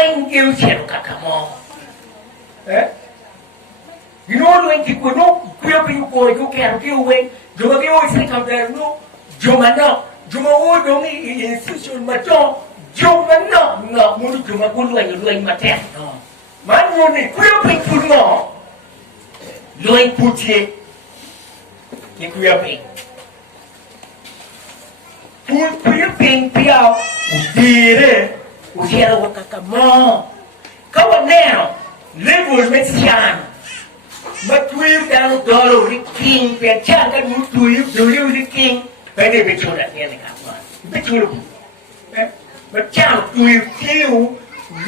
Luang yêu chèo cả cả mò. You know when you go no, queer people go, you can't go away. You will always say come there, no. You man no. You man all don't institution macho. You man no. Mulu you man go Luang, you Luang maten. No. Man money, queer people no. Luang put ye. You queer people. Put queer people piao. Udire. Udire wakaka mo. Come on now. Live with me, but we've done the king, the child that moved to you, the king, and they bet you that the other bet you. But child, do you feel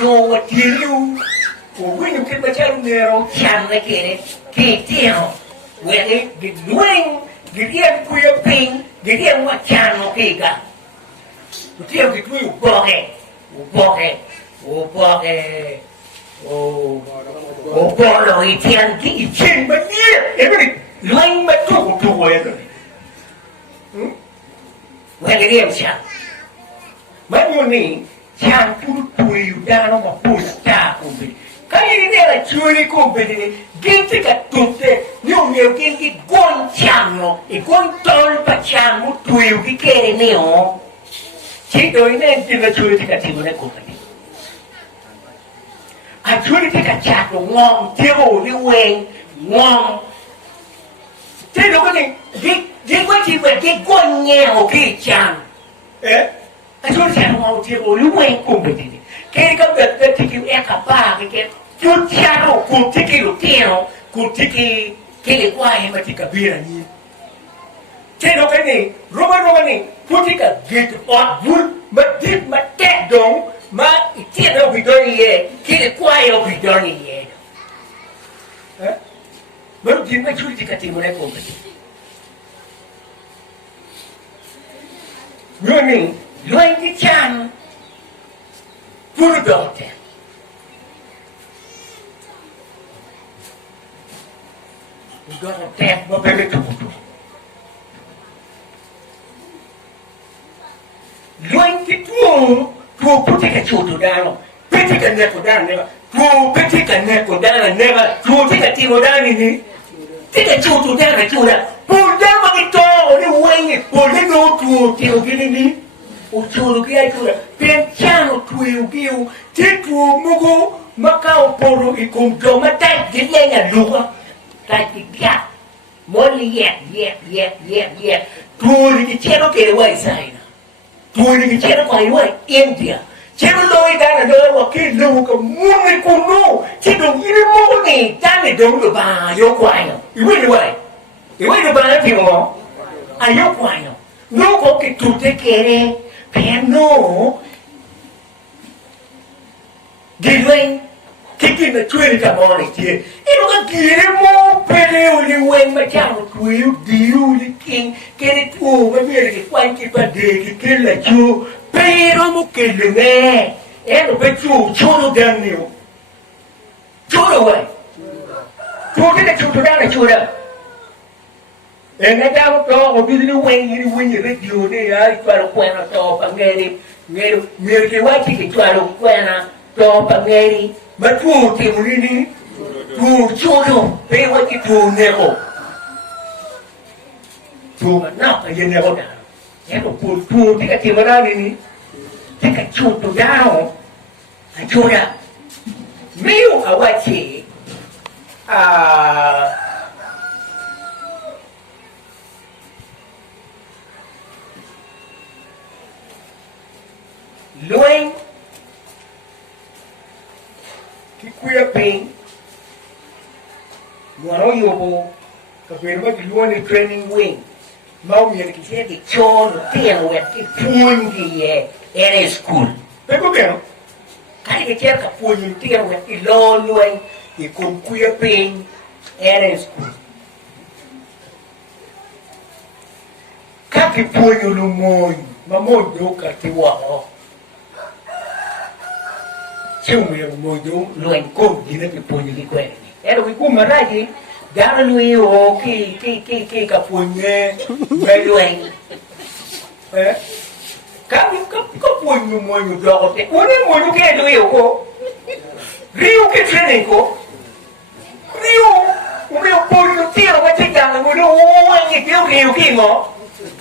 know what you do? Or when you get the child there, child like it, can't tell where they get doing, get here queer pain, get here what child okay got. To tell the two bogey. Oh, Polo, he can't get chin, but here, every line but two weather. Well, it is, Chan. But you need Chan put you down on a push star company. Can you never truly company? Get a tooth, you will get it one channel, a one tall but channel to you, be carrying me on. She doing it in the truth at the company. I truly take a chat with one, table, the way, one. Tell me, get what you will get one year, okay, Chan. I told you, one table, you ain't company. Can't come that ticket, a bar, get good channel, good ticket, good ticket, get it, why am I take a beer and you? Tell me, Roman, put it a get on wood, but did my cat down. Ma it not be done here. Kill it quiet be done here. But you make sure you get him when I come. You mean you ain't the chan? Put it out there. You got a tap, but baby to put. You ain't the two. To put a chutu down, petty can never down never. To petty can never down and never. To take a timo down in it. Take a chutu down and to that. Pull down on the door, the way, pull it go to till getting me. Or to get to the pen channel to you, take to Mugo, Macau Poro, it comes to my type, get young and look like the gap. Money yet. To the channel get away sign. Tôi đi chết nó quay vậy, yên kìa. Chết nó lôi ra là nơi mà cái lù cả muôn cái con nô. Chết đồng ý nó mô này, ta này đúng được bà vô quay nào. Ý biết được vậy. Ý biết được bà nó thì mà. À vô quay nào. Nó có cái tụt thế kê đây. Phèn nô. Đi lên. Cái là chơi cả mò này kìa. Ý nó cái kìa đấy mô. Phê đều đi quên mà chàng một quý điêu đi kinh. Cái này thua mới biết là cái quan cái vấn đề cái là chú. Phê đó một cái lửa nghe. Em nó phải chú nó đàn nhiều. Chú đâu vậy? Chú cái này chú đang là chú đâu? Em nó đang có một cái nó quen như radio này á. Chú nó quen là to và nghe đi. Nghe được. Nghe cái quá chứ cái chú nó quen là to và nghe đi. Mà chú thì một đi. Chú đâu, bây giờ cái chú nè cô. Chú mà nắp ở dưới nè cô đã. Em bảo chú thì cái chú mà ra đi. Thì cái chú tụi đau. Cái chú đã. Nếu ở ngoài chỉ. Luang. Cái queer pain. Ngano yobo, kapag naman kiluan ni training wing, mau yan kasi di chon, tiyan wet, ipun di ere school. Pero kaya, kaya kaya kapun yung tiyan wet, iloluan, ikumkuyapin, ere school. Kakipun yung lumoy, mamondo ka tiwa ko. Siya mo yung mamondo, luan ko, di na kipun yung likwet. Era o kuma raji, dara lui o ki kapunye, melueng. Kami kapunye mo yung dokote. Kunin mo yung kaya lui o ko. Rio che training ko. Rio, o meu polho tira vai te dar, o meu angue que eu rio que mo.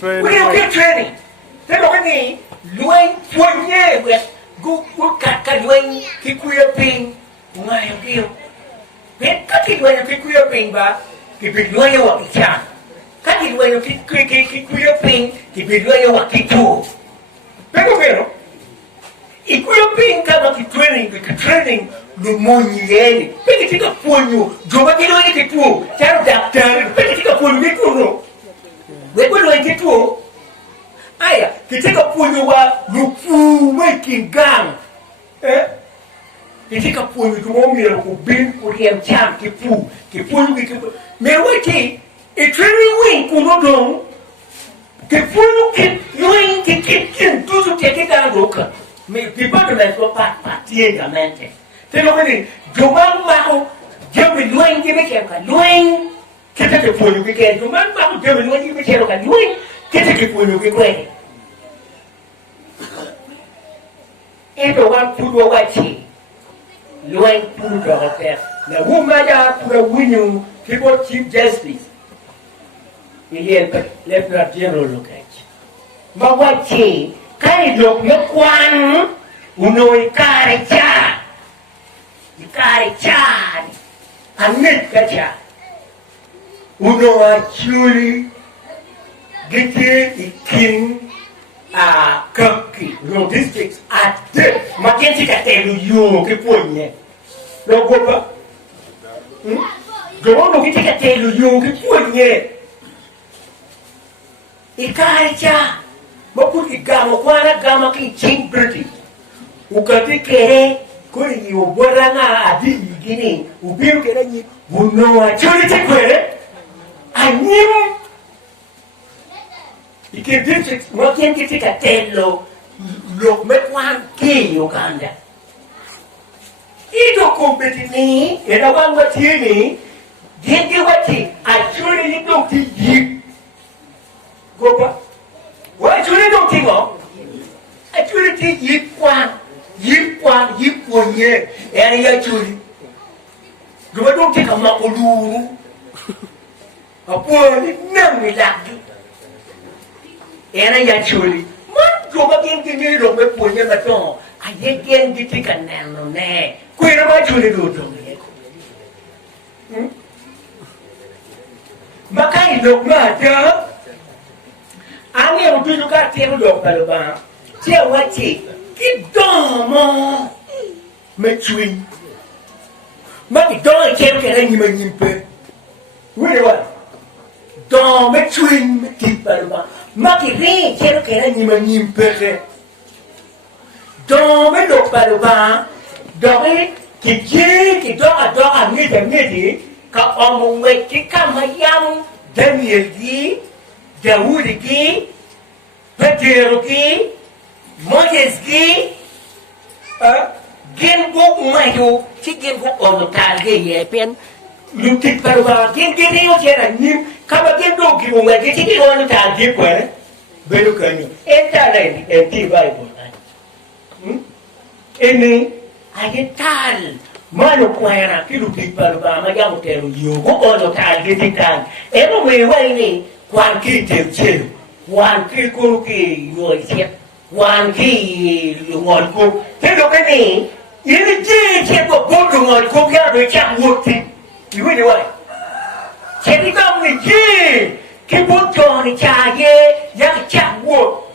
Rio que training. Thế rồi cái gì? Luang phun nhé, gu cả luang cái queer pin, ngoài không kêu. Biết các cái luang cái queer pin ba, cái bị luang yêu cái chàng. Các cái luang cái queer pin, cái bị luang yêu cái chu. Biết không biết không? Equipping kama training no monyele peke tika ponyo joba kilo yake tu charo daktari peke tika ponyo bikuno wewe lo yake tu aya kitaka ponyo wa lupu making gang kitaka ponyo tumomira ko bin ko riam cham kipu me wati e training wing kuno don kipu ki yoin ki tutu teke roka mais tu peux ne mettre pas particulièrement. C'est le cas. Joman Mako, Jimmy Loin qui me tient loin, qui était pour nous qui est Joman Mako, Jimmy Loin qui me tient loin, qui était pour nous qui est. Et le one pour le watcher, loin pour le refaire. La Woumaya pour le Winu, qui est Chief Justice. Il y a le General Locate. Ma watcher. Kai dok yo kwan uno ikare cha anet kacha uno actually gete ikin a kapki no districts at the makensi katelu yo ke ponye lo gopa gono gete katelu yo ke ponye ikare cha Mapuki gama kwana gama ki ching British. Ukati kere kuri ni ubora nga adi gini ubiru kere ni unoa churi chikwere anyim ike district mwakien kitika telo lok mekwan ki Uganda. Ito kumbeti ni ena wangwa tini gengi wati achuri ni dokti yip gopa Why do you don't think of? I truly think yip one, and actually. You don't think I'm not a lulu. A poor, none will laugh you. And I actually, what go again to me of a poor at all? I again get take a nan on there. Where am I to do to me? Makai look matter. Ami yang tu juga tiada dok kalau bang, tiada wajib, kita mau mencuri, mak kita cakap kena ni menyimpan, wira, dah mencuri kita bang, mak kita cakap kena ni menyimpan, dah mendok kalau bang, dah kita ada ni, kau omong kita mayam Daniel di Daud ki, Peter ki, Moses ki, gen bok mayo, si gen bok ono talge ye pen, lutik parwa, gen yo jera nim, kaba gen do ki unga, gen si ono talge kwa, belu kanyo, entala enti Bible. Ini ayetal, mano kwera ki lutik parwa, majamu teru yo, bok ono talge tikang, emo mewa ini. Quan kỳ tiểu chiều, quan kỳ cô kỳ người chết, quan kỳ ngồi cô. Thế đâu cái gì? Ý là chê chết của cô ngồi cô kia rồi chắc buộc thì. Ý biết điều vậy? Chết đi không thì chê. Cái bút trò này chà ghê, giá cái chắc buộc.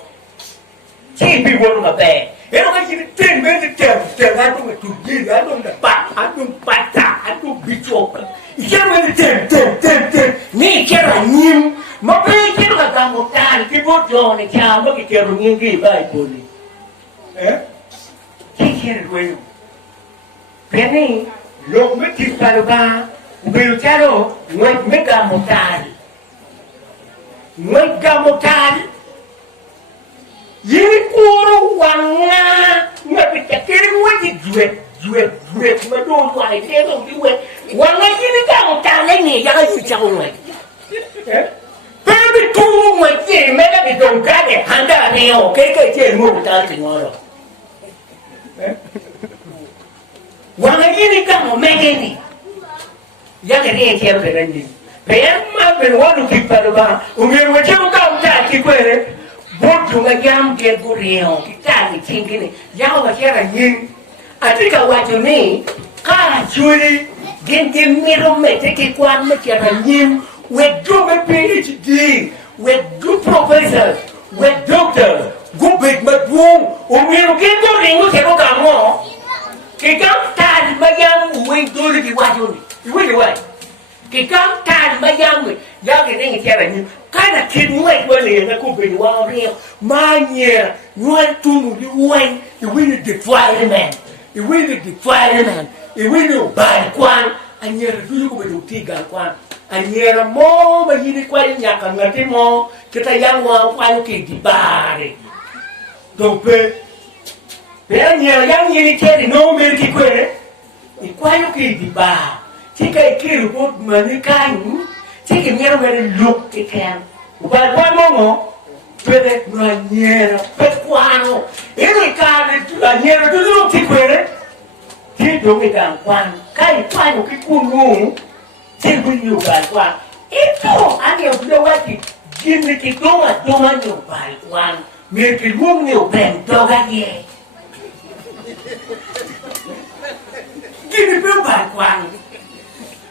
Chỉ bị buộc mà bè. Thế đâu cái gì tên bên thì chờ anh không phải tụi gì, anh không phải bắt trả, anh không bị trộm. Ý bên thì tên, nè chết là nghiêm. Mà bây giờ là ta một cái bút trò này chà mất cái kêu nghiêng cái bài của này. Cái kia là quên. Cái này lúc mới thịt vào ba, biểu cha đó mới cả một cái. Mới cả một cái. Yini kuru wanga, mà bị chặt cái mũi gì duyệt mà đôi ngoài thế rồi cái quên. Wanga yini cả một cái lấy nghề ra cái gì châu này. Baby tu mà gì mấy cái bị đồng cá để hắn đã nghèo cái chuyện mua ta thì ngon rồi. Wanga yini kama megeni. Yanga ni chelo kerani. Pema ben wanu kiparuba. Umewe chelo kama mtaki kwele. Botu ngayam genguriyo. Kitani chingine. Yao wakera nying. Atika watu ni. Kala chuli. Gengi miro meteki kwa mekera nying. We do me PhD. We do professors. We doctors. Go big madwong. Umewe gengo ringo chelo kama. Kikam tali mayam uwe dole ki wajoni. Iwe ni wai. Kikam tali mayam we. Yagi nengi tiara nyu. Kana kinwe wale na kubeni wa rio. Manye. Nyuan tunu li uwe. Iwe ni defilement. Iwe ni defilement. Iwe ni ubali kwan. Anyera tuyu kubeni utiga kwan. Anyera mo mayini kwa nyaka ngati mo. Kita yang wa kwa ki dibare. Dope. Pero yang yini keri no merki kwere. Ikwayo ki diba. Tika ikiru po manikanyu. Tika nyero mere look kikan. Ubal kwa mongo. Pede nyero. Pede kwano. Ino ikane tula nyero tulu tikwere. Tito mikan kwan. Kai kwayo kikunu. Tibu nyubal kwan. Ito ane obilo wati. Gini kidoma nyubal kwan. Merki lung nyubem doga ye. Gini pe ba kwan.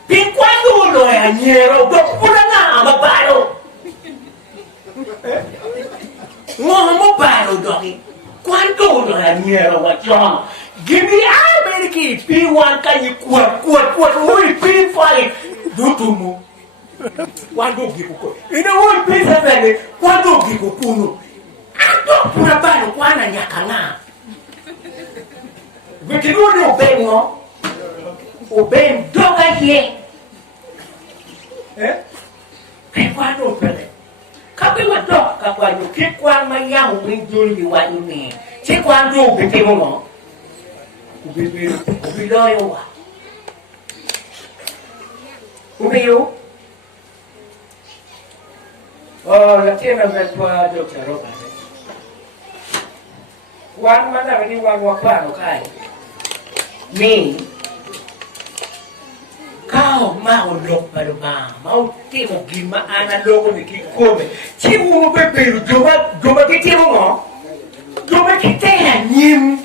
Pi kwan do lo ya nyero do pula na ma balo. Mo balo do ki. Kwan do lo ya nyero wa choma. Gini Ameriki pi wan ka yi kwat oi pi fai do tumu. Kwan do gi ko. Ina oi pi sa bele kwan do gi ko puno. Ando pula balo kwan na nyakanga. Gutinuoni ubengo. Uben doga ye. Kikwano pele. Kabiwa doga kakwano. Kikwan mayamu winduli wani ni. Chikwando ubitimu mo. Ubiloyo wa. Ubiyo. Latina metwa Dr. Robert. Wan mana ni wan wakwano kai. Ni kao mau lok paluma mau timo gima ana logo ni kikome chimu beberu joma kitimo ngo joma kitera nyim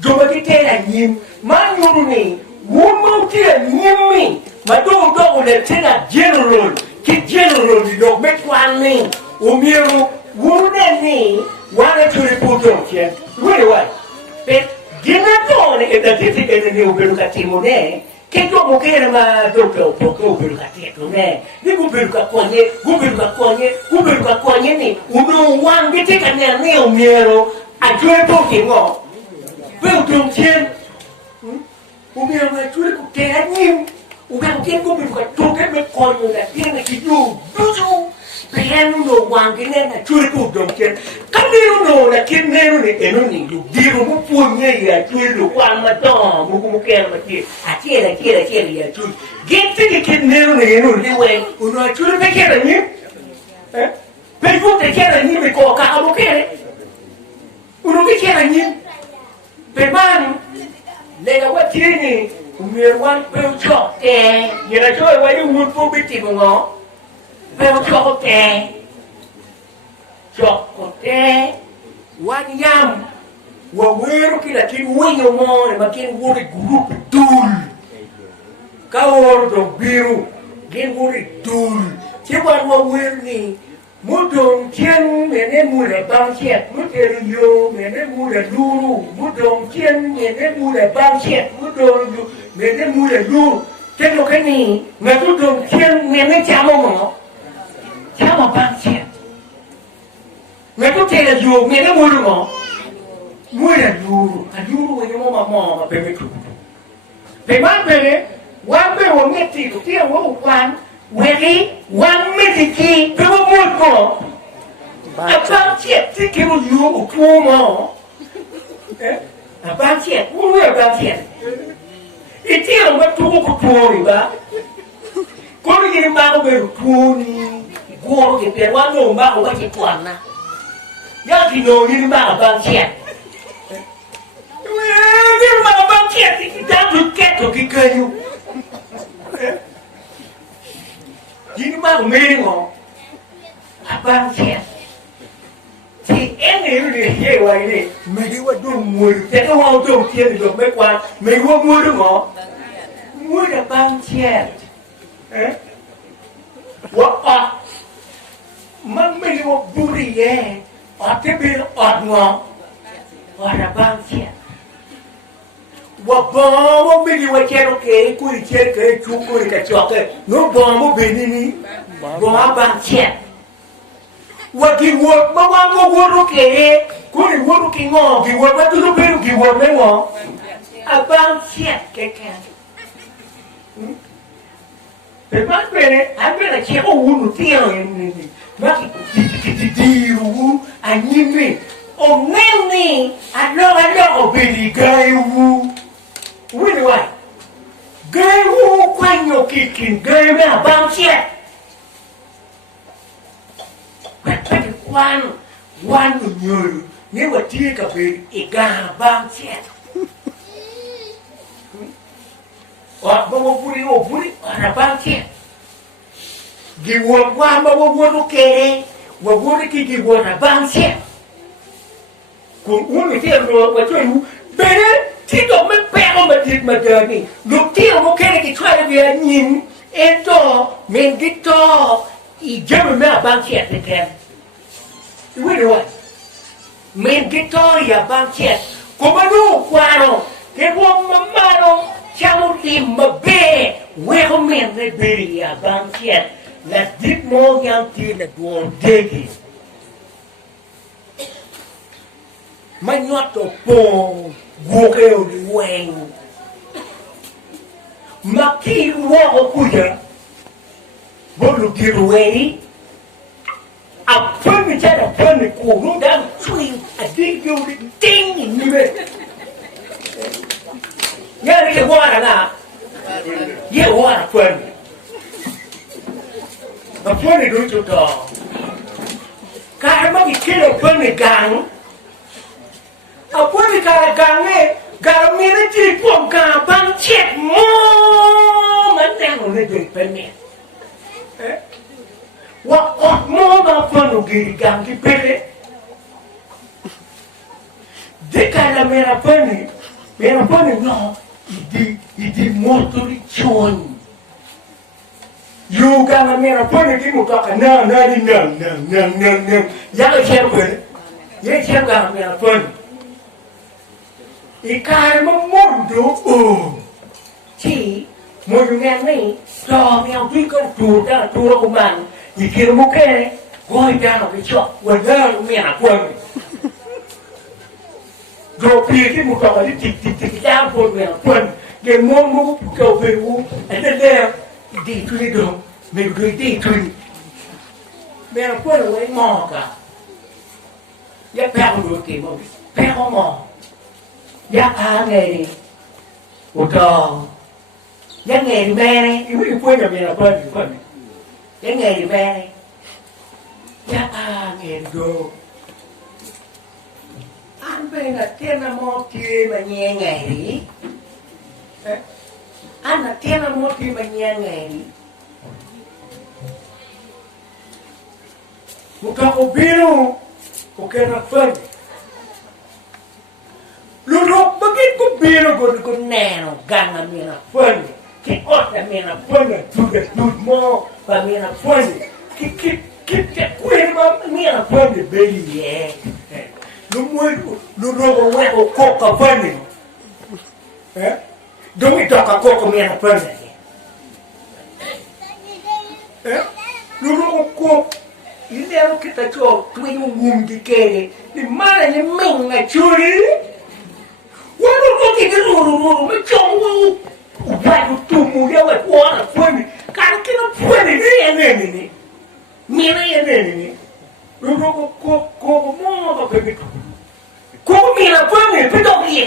joma kitera nyim manyuru ni womo kitera nyimi madogo le tena general ki general ni lok metwani umiru wune ni wana tuliputo kien wai pe gina tone e da titi e ne uberuka timone che tu mukere ma dopo uberuka timone ni uberuka konye ni uno wangi tika ne umiero ajue poki ngo pe utumchen umiero ma tuli kutera nyim uberuka toke me konyo la tiene kidu duzu Pehenu no wangine na churi ku domken. Kamiru no na kinenu ni enuni lu diru mu punye ya churi lu kwa maton mu kumukera mati. Achira ya churi. Genti ki kinenu ni enuni liwe. Uno churi pekera ni? Peju pekera ni me ko ka amukere. Uno pekera ni? Pemanu lega watini umirwan pejo yena choy wali umurfu biti ngo. Pero chocote, wanyam, wawero kila kin winyo mo, makin wuri group dul. Kawor do biru, gen wuri dul. Chiwan wawero ni, mudong chen mene mule bangchet, mudere yo mene mule luru, mudong chen mene mule bangchet, mudong yo mene mule luru. Kendo kani, mudong chen mene chamo mo. Chama bangchet. Meto tela yo mene mulu mo. Mule luru, a luru wenye mo mama bebe tu. Pema bebe, wambe wo meti to tia wo kwan, weri wameti ki pemo mulko. A bangchet tike mo yo ukumo. A bangchet, wo a bangchet. Itia mo tuko kutuori ba. Kono yini mako be kuni. Goro ke per wano mako ba ke twana. Ya ki no yini mako bangchet. Ni mako bangchet. ganho. Ini mah mengo. Abang siap. Si ini ni hewa ini, mereka dong mulu. Jadi orang dong tiada dong mereka, mereka mulu ngah. Mulu abang siap. Wah, mang mereka buri ye. Ate bil ngah. Wah abang siap. Wah bang mereka wajah okey, kuri cek, cukur kacau ke. No bang mo bini ni, bang abang siap. Wagi word, mama mo word okay, kuri word okay ngo, gi word matu lu beru gi word mengo, abang siap keken. Lepas bene, ambil la ceko unu tiang ini, maki diru anime, o nene, ada o beli gayu, wini wai, gayu kwanyo kikin, gayu me abang siap. One nyoro ne watie ka be ega bang siat wa bo buri ana bang siat gi wo wa ma wo ke wo buri ki wo na bang siat ko un ti ro wa tu bere ti do me pe o ma dit ma dani lu ti o ke ki try bi nin eto men gito I jam me bang siat te Ibu what? Main Victoria Banket. Kumanu kwano. Kewa mamano. Chamuti mabe. Weko men Liberia Banket. La dit mo yang ti na duon degi. Manyoto po. Gokeo di weng. Maki wako kuya. Bolu diruwei. Apa bicara apa kurung dan swing adik you ding ni be. Ya ni wara na. Ye wara pun. Apa ni dulu tu? Kalau mau kilo pun ni gang. Apa ni kalau gang ni? Kalau mina jadi pom gang bang cek mo. Macam ni jadi pemen. Wah, mau apa nugi ganti pele? Dekada merah pani no, idi motor chon. You gana merah pani di muka kana na. Jangan siapa, ya siapa gana merah pani. Ikan memundu, si, mau dengan ni, so yang berikan dua kumang. Dikira muka, goi dah nak kecok, wajar mana pun. Jopi ki muka kali tik jam pun mana pun. Dia mau kau beru, ada dia di tu dong, mereka di tu. Mana pun orang mau ka. Ya perlu dulu kemo, perlu mau. Ya angai, utang. Ya ngai mana? Ibu pun ada mana pun. Cái nghề về chắc nghề đồ anh về là thiên là một thì mà nhẹ nghề đi anh là thiên là một thì mà nhẹ nghề đi một cái cô biru cô kia là phân lúc begit cô biru cô nè nó gan là miền là phân cái ớt là miền là phân là tụt mò và miền là phân cái quên mà miền là phân để beli nhẹ lúc có quẹt có cột cả phân này đúng cái trò cả cột của miền là phân này lúc có cột ini kalau kita coba tuh ngum di kiri di mana ni meng ngacuri waduh kok kita luru macam waduh tumu dia buat warna pun kalau kita pun ini mina ini lu kok mau apa begitu kok mina pun ini betul dia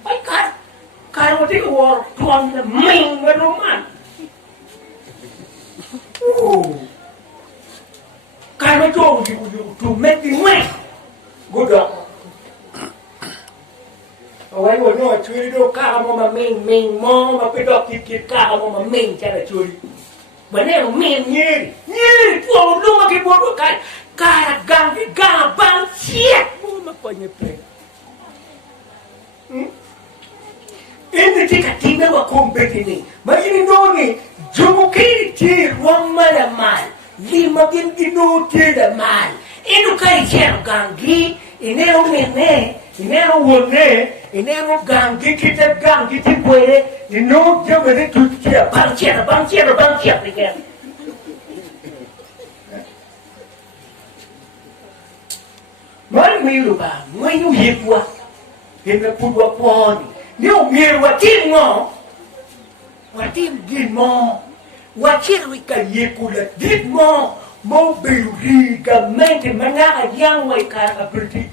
baik kan kalau dia war tuan meng beruman cái nó trộn thì cũng mệt thì mệt, good đó. Awai wo no churi do ka mo ma ming mo ma pe do kit ka mo ma ming cha la churi. Bane ming ni po lu ma ki bo do ka gang ki gang bang shit mo ma pa ni pe. Ini tika tina wa kompeti ni. Ma ini no ni jomo kiri ti roma la mal. Lima gin gino ti la mal. Inu kai cher gangi inero mene inero wone inero gangi kita gangi ti puede ino jamene tutia bang cher again. Mai milu ba mai nu hipwa hina pudwa poni Nio miru watim ngo watim gin mo wachir wika yekula dit mo mo biuri ka mente manaka yang wai ka pretich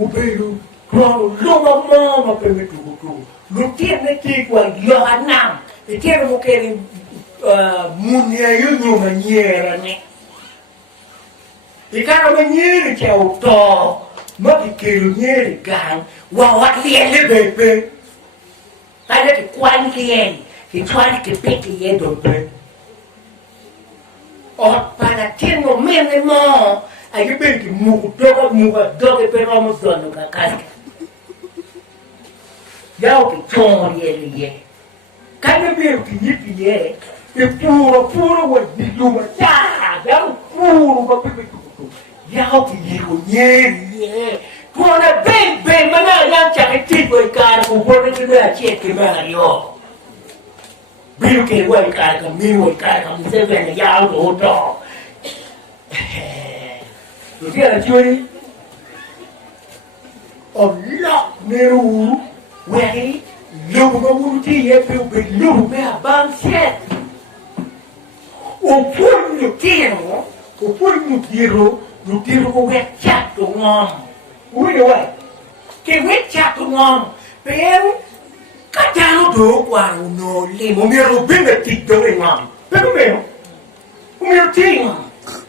uberu krono lunga mo ma pemetu kutu lutia ne ti kwa yo anam ti mo keri munya yunyo manyera ne ikara manyera cha uto Maki kelu nyeri gang, wawat lian le bebe. Ada ki kwan lian, ki tuan ki peki ye dobe. Ot pada tino mene mo, ayo ben ki muku doga pero mo dono ka kaska. Yao ki chon ye liye. Kada ben ki yipi ye, ki puro wa diluma cha, yao puro ka pepe kuku. Yao ki yiru nyeri. Kuona ben mana yang cakap tipu ikan kubur itu dah cek kemana yo. Biru ke wai ikan kami sebenarnya yang dodo. Jadi ada curi. Allah meru wei lubu kamu ti ye lubu me abang set. Upun nutiro ko wet chat ngom. Ui rồi, cái vết chặt của ngon, bé các cha nó đổ quàng nồi lên một miếng bên là thịt đổ lên ngon, bé có biết không? Một miếng thịt ngon,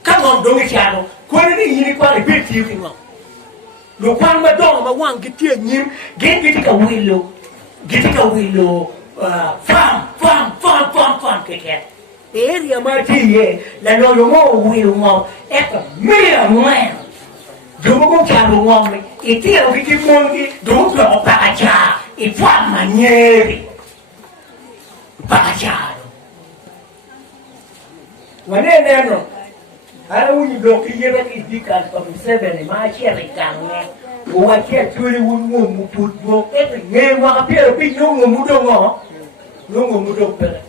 các ngon đổ cái chả đâu, qua đây nhìn qua để biết thiếu cái ngon, đồ quang mà đỏ mà quang cái tiền nhím, cái cái willow, farm cái area mà thì là nó đúng không willow ngon, em phải mẹ Dulu kau cari uang ni, itu yang bikin mungkin dulu kau baca, itu manyeri, baca. Mana ni no? Ada uji blok ini lagi dikan komisaris ni macam ni kangnya, buat dia curi uang mutut blok, itu ngewa kapir pinjau ngomudong, ngomudong per.